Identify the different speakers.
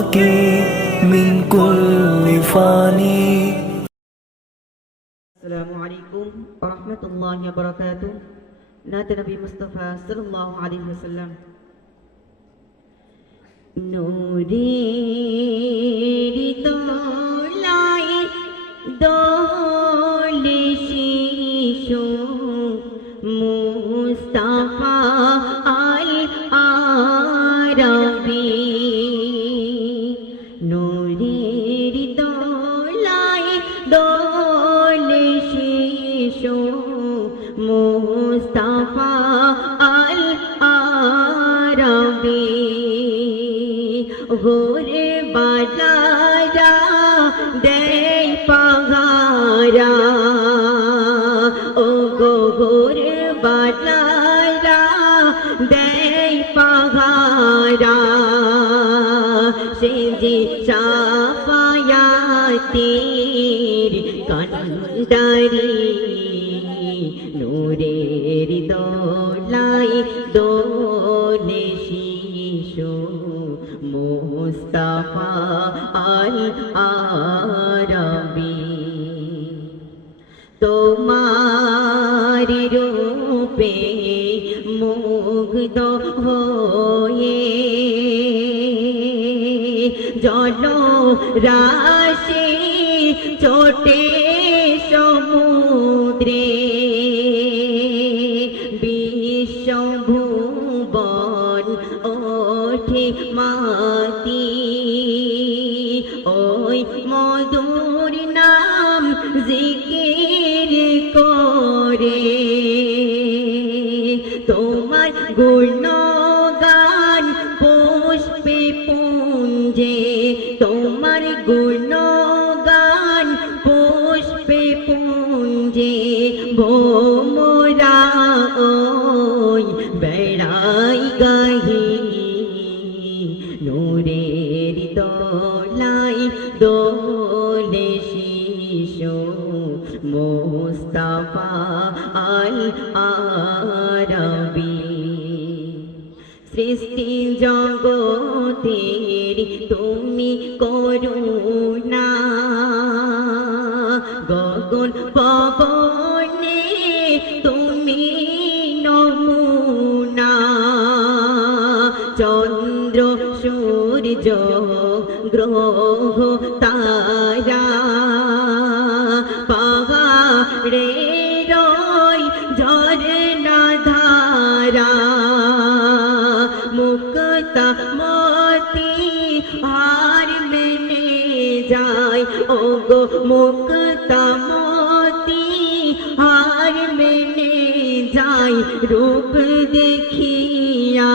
Speaker 1: سواك من كل فاني.
Speaker 2: السلام عليكم ورحمة الله وبركاته. نادى نبي مصطفى صلى الله عليه وسلم. نريد মুস্তাফা আল আরবি। ঘোরে বাজারা দেই পাহারা। ও গো ঘোরে বাজারা দেই পাহারা। সে যে সাফায়াতির কান্ডারি নূরের দোলাই দোলে শিশু মুস্তাফা আল আরবি তোমার রূপে মুগ্ধ হয়ে জল রাশি ছোটে সমুদ্রে মাতি। ওই মধুর নাম জিকির করে। তোমার গুণগান পুষ্পে পুঞ্জে। তোমার গুণগান পুষ্পে পুঞ্জে। ভোমরা মোস্তাফা আল আরবি সৃষ্টি জগতের তুমি করুণা গগন পবনে তুমি নমুনা চন্দ্র সূর্য গ্রহ তারা পাহাড়ে রয় ঝরনা ধারা, মুক্তা মতি হার মেনে যায়। ও গো মুক্তা মতি হার মেনে যায়, রূপ দেখিয়া